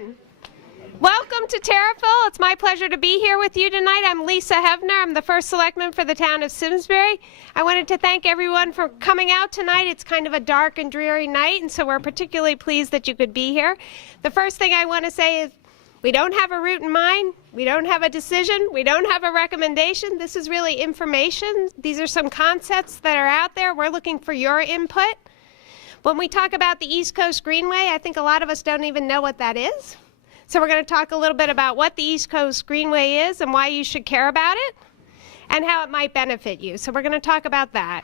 everyone. Welcome to Tariffiville. It's my pleasure to be here with you tonight. I'm Lisa Heavner. I'm the first selectman for the town of Simsbury. I wanted to thank everyone for coming out tonight. It's kind of a dark and dreary night, and so we're particularly pleased that you could be here. The first thing I want to say is we don't have a route in mind. We don't have a decision. We don't have a recommendation. This is really information. These are some concepts that are out there. We're looking for your input. When we talk about the East Coast Greenway, I think a lot of us don't even know what that is. So we're going to talk a little bit about what the East Coast Greenway is and why you should care about it and how it might benefit you. So we're going to talk about that.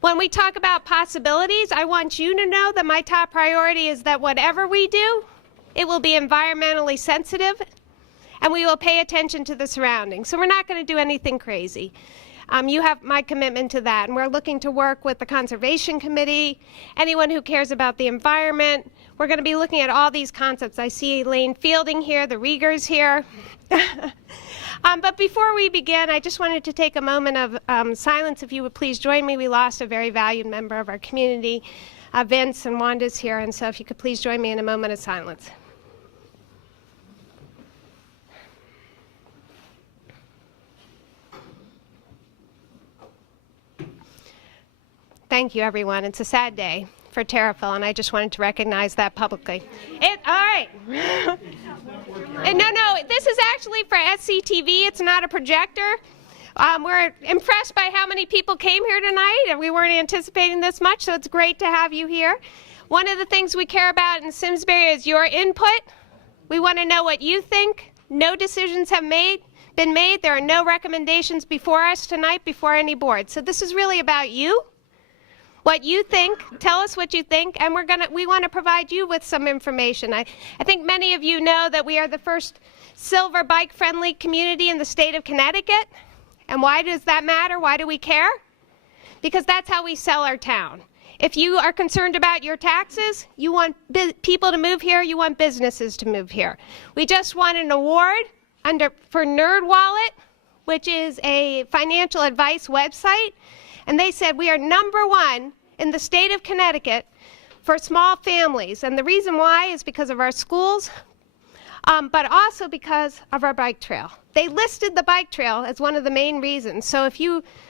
When we talk about possibilities, I want you to know that my top priority is that whatever we do, it will be environmentally sensitive and we will pay attention to the surroundings. So we're not going to do anything crazy. You have my commitment to that, and we're looking to work with the Conservation Committee, anyone who cares about the environment. We're going to be looking at all these concepts. I see Elaine Fielding here, the Riegers here. But before we begin, I just wanted to take a moment of silence. If you would please join me. We lost a very valued member of our community. Vince and Wanda's here, and so if you could please join me in a moment of silence. Thank you, everyone. It's a sad day for Tariffiville, and I just wanted to recognize that publicly. All right. No, this is actually for SCTV. It's not a projector. We're impressed by how many people came here tonight, and we weren't anticipating this much, so it's great to have you here. One of the things we care about in Simsbury is your input. We want to know what you think. No decisions have been made. There are no recommendations before us tonight, before any board. So this is really about you. What you think, tell us what you think, and we want to provide you with some information. I think many of you know that we are the first silver bike-friendly community in the state of Connecticut. And why does that matter? Why do we care? Because that's how we sell our town. If you are concerned about your taxes, you want people to move here, you want businesses to move here. We just won an award for NerdWallet, which is a financial advice website. And they said we are #1 in the state of Connecticut for small families. And the reason why is because of our schools, but also because of our bike trail. They listed the bike trail as one of the main reasons. So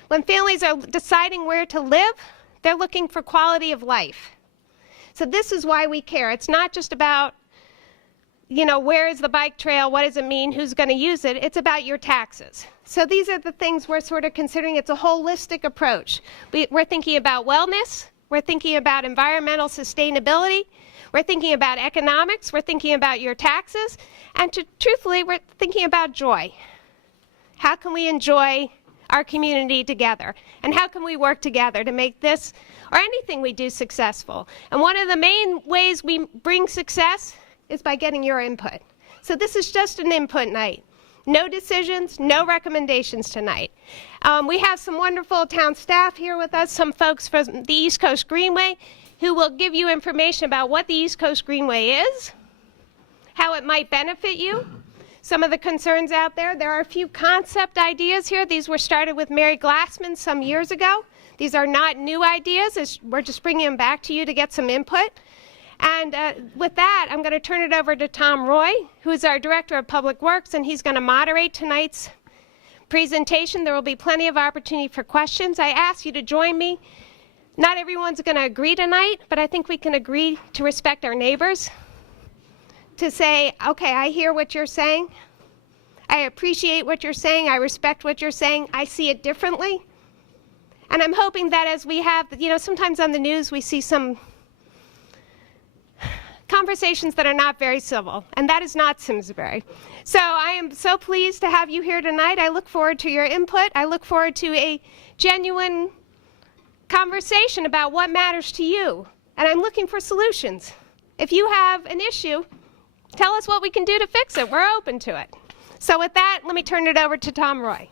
when families are deciding where to live, they're looking for quality of life. So this is why we care. It's not just about, where is the bike trail, what does it mean, who's going to use it? It's about your taxes. So these are the things we're sort of considering. It's a holistic approach. We're thinking about wellness. We're thinking about environmental sustainability. We're thinking about economics. We're thinking about your taxes. And truthfully, we're thinking about joy. How can we enjoy our community together? And how can we work together to make this or anything we do successful? And one of the main ways we bring success is by getting your input. So this is just an input night. No decisions, no recommendations tonight. We have some wonderful town staff here with us, some folks from the East Coast Greenway who will give you information about what the East Coast Greenway is, how it might benefit you, some of the concerns out there. There are a few concept ideas here. These were started with Mary Glassman some years ago. These are not new ideas. We're just bringing them back to you to get some input. And with that, I'm going to turn it over to Tom Roy, who's our Director of Public Works, and he's going to moderate tonight's presentation. There will be plenty of opportunity for questions. I ask you to join me. Not everyone's going to agree tonight, but I think we can agree to respect our neighbors, to say, okay, I hear what you're saying. I appreciate what you're saying. I respect what you're saying. I see it differently. And I'm hoping that as we have, sometimes on the news we see some conversations that are not very civil, and that is not Simsbury. So I am so pleased to have you here tonight. I look forward to your input. I look forward to a genuine conversation about what matters to you, and I'm looking for solutions. If you have an issue, tell us what we can do to fix it. We're open to it. So with that, let me turn it over to Tom Roy.